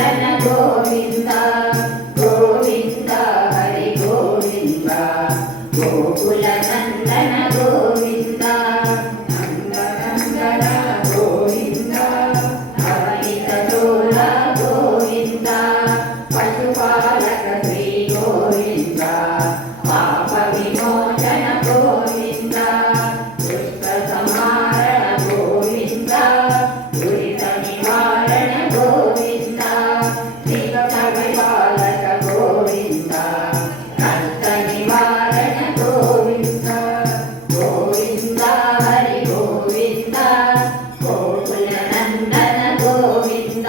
గోవింద గోవింద హరి గోవింద గోకుల నందన గోవింద నందనందన గోవింద అవనిత చోళ గోవింద పశుపాలక శ్రీ గోవింద పాప విమోచన గోవింద దుష్ట సంహారణ గోవింద దురిత నివారణ గోవింద నిగమ విపాలక గోవింద కష్ట నివారణ గోవింద గోవింద హరి గోవింద గోకుల నందన గోవింద